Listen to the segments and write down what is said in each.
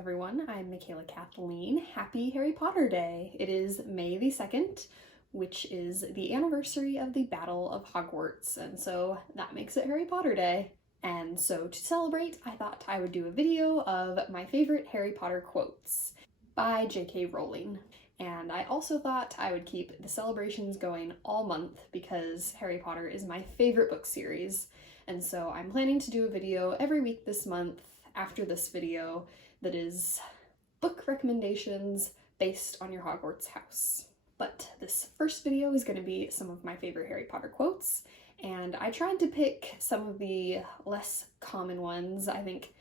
everyone, I'm Michaela Kathleen. Happy Harry Potter Day! It is May the 2nd, which is the anniversary of the Battle of Hogwarts, and so that makes it Harry Potter Day. And so to celebrate, I thought I would do a video of my favorite Harry Potter quotes by J.K. Rowling. And I also thought I would keep the celebrations going all month because Harry Potter is my favorite book series. And so I'm planning to do a video every week this month after this video that is book recommendations based on your Hogwarts house. But this first video is going to be some of my favorite Harry Potter quotes, and I tried to pick some of the less common ones. I think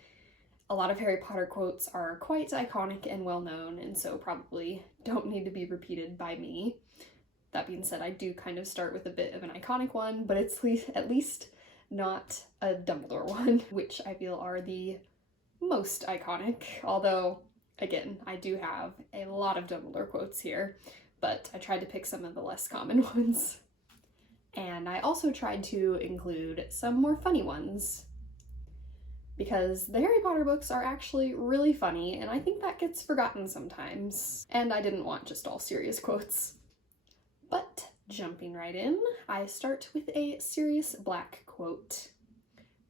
a lot of Harry Potter quotes are quite iconic and well known, and so probably don't need to be repeated by me. That being said, I do kind of start with a bit of an iconic one, but it's at least not a Dumbledore one, which I feel are the most iconic, although, again, I do have a lot of Dumbledore quotes here, but I tried to pick some of the less common ones. And I also tried to include some more funny ones, because the Harry Potter books are actually really funny, and I think that gets forgotten sometimes. And I didn't want just all serious quotes. But jumping right in, I start with a Sirius Black quote,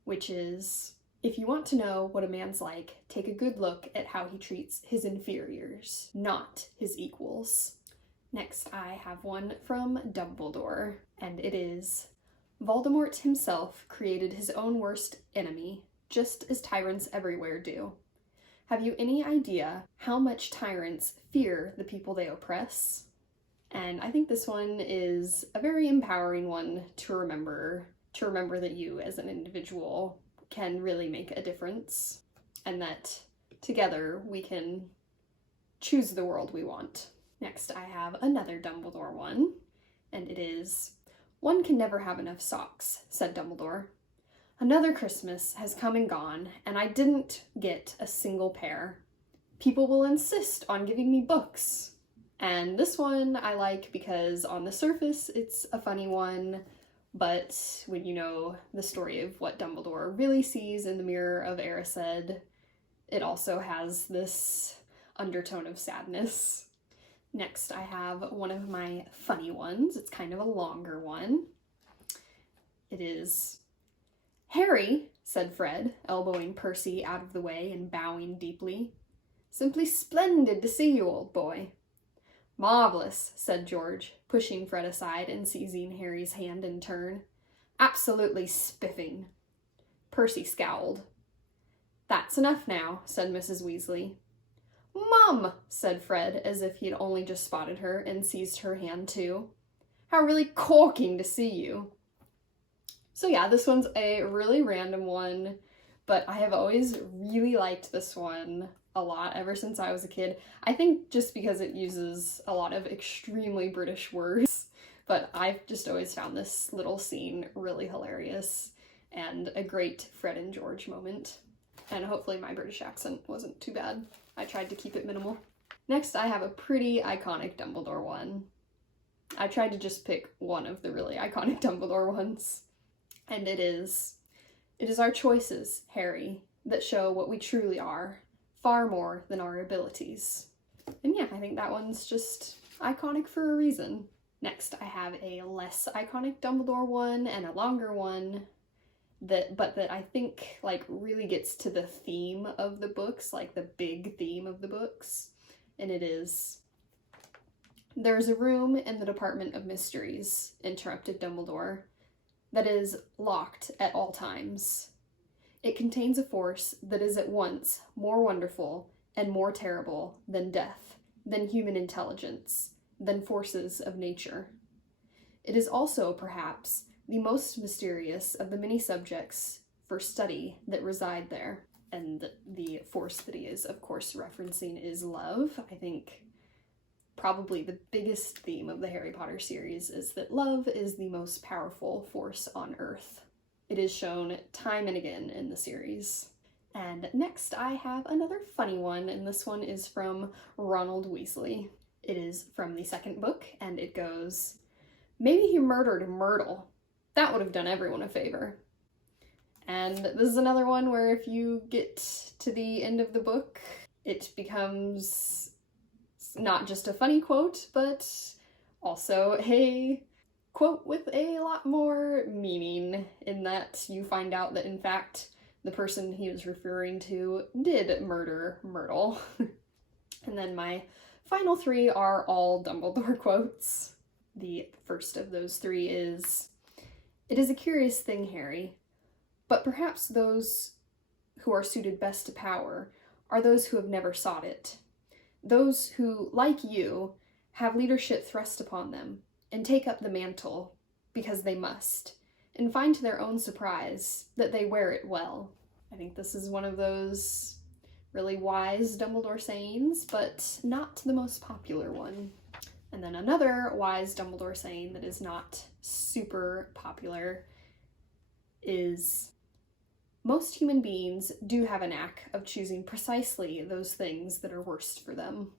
which is, "If you want to know what a man's like, take a good look at how he treats his inferiors, not his equals." Next, I have one from Dumbledore, and it is, "Voldemort himself created his own worst enemy, just as tyrants everywhere do. Have you any idea how much tyrants fear the people they oppress?" And I think this one is a very empowering one to remember that you as an individual can really make a difference, and that together we can choose the world we want. Next, I have another Dumbledore one, and it is, "One can never have enough socks," said Dumbledore. "Another Christmas has come and gone, and I didn't get a single pair. People will insist on giving me books." And this one I like because on the surface it's a funny one, but when you know the story of what Dumbledore really sees in the mirror of Erised, it also has this undertone of sadness. Next, I have one of my funny ones. It's kind of a longer one. It is, "Harry," said Fred, elbowing Percy out of the way and bowing deeply. "Simply splendid to see you, old boy." "Marvelous," said George, pushing Fred aside and seizing Harry's hand in turn. "Absolutely spiffing." Percy scowled. "That's enough now," said Mrs. Weasley. "Mum," said Fred, as if he had only just spotted her and seized her hand too. "How really corking to see you." So yeah, this one's a really random one, but I have always really liked this one a lot ever since I was a kid. I think just because it uses a lot of extremely British words, but I've just always found this little scene really hilarious and a great Fred and George moment. And hopefully my British accent wasn't too bad. I tried to keep it minimal. Next, I have a pretty iconic Dumbledore one. I tried to just pick one of the really iconic Dumbledore ones. And it is our choices, Harry, that show what we truly are, far more than our abilities." And yeah, I think that one's just iconic for a reason. Next, I have a less iconic Dumbledore one and a longer one that I think like really gets to the theme of the books, like the big theme of the books. And it is, "There's a room in the Department of Mysteries," interrupted Dumbledore, "that is locked at all times. It contains a force that is at once more wonderful and more terrible than death, than human intelligence, than forces of nature. It is also, perhaps, the most mysterious of the many subjects for study that reside there." And the force that he is, of course, referencing is love. I think probably the biggest theme of the Harry Potter series is that love is the most powerful force on Earth. It is shown time and again in the series. And next I have another funny one, and this one is from Ronald Weasley. It is from the second book, and it goes, "Maybe he murdered Myrtle. That would have done everyone a favor." And this is another one where if you get to the end of the book, it becomes not just a funny quote, but also a quote with a lot more meaning, in that you find out that in fact the person he was referring to did murder Myrtle. And then my final three are all Dumbledore quotes. The first of those three is, "It is a curious thing, Harry, but perhaps those who are suited best to power are those who have never sought it. Those who, like you, have leadership thrust upon them, and take up the mantle because they must, and find to their own surprise that they wear it well." I think this is one of those really wise Dumbledore sayings, but not the most popular one. And then another wise Dumbledore saying that is not super popular is, "Most human beings do have a knack of choosing precisely those things that are worst for them."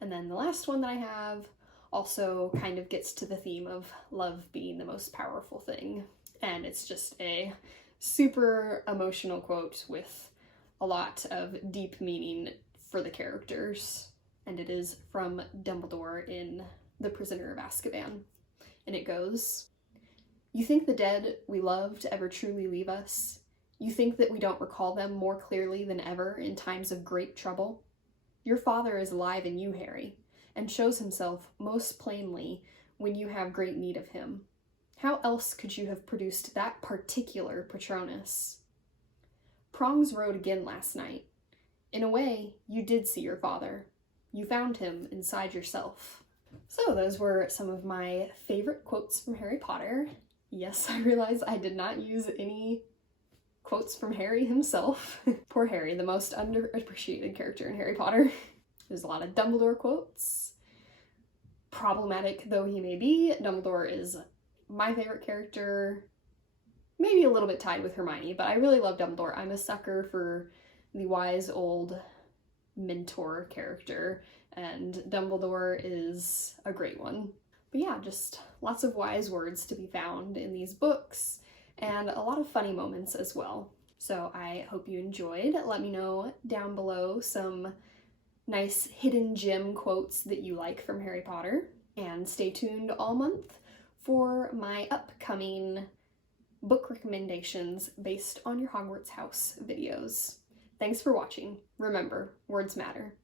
And then the last one that I have also kind of gets to the theme of love being the most powerful thing. And it's just a super emotional quote with a lot of deep meaning for the characters. And it is from Dumbledore in The Prisoner of Azkaban. And it goes, "You think the dead we loved ever truly leave us? You think that we don't recall them more clearly than ever in times of great trouble? Your father is alive in you, Harry, and shows himself most plainly when you have great need of him. How else could you have produced that particular Patronus? Prongs rode again last night. In a way, you did see your father. You found him inside yourself." So those were some of my favorite quotes from Harry Potter. Yes, I realize I did not use any quotes from Harry himself. Poor Harry, the most underappreciated character in Harry Potter. There's a lot of Dumbledore quotes. Problematic though he may be, Dumbledore is my favorite character. Maybe a little bit tied with Hermione, but I really love Dumbledore. I'm a sucker for the wise old mentor character, and Dumbledore is a great one. But yeah, just lots of wise words to be found in these books, and a lot of funny moments as well. So I hope you enjoyed. Let me know down below some nice hidden gem quotes that you like from Harry Potter, and stay tuned all month for my upcoming book recommendations based on your Hogwarts house videos. Thanks for watching. Remember, words matter.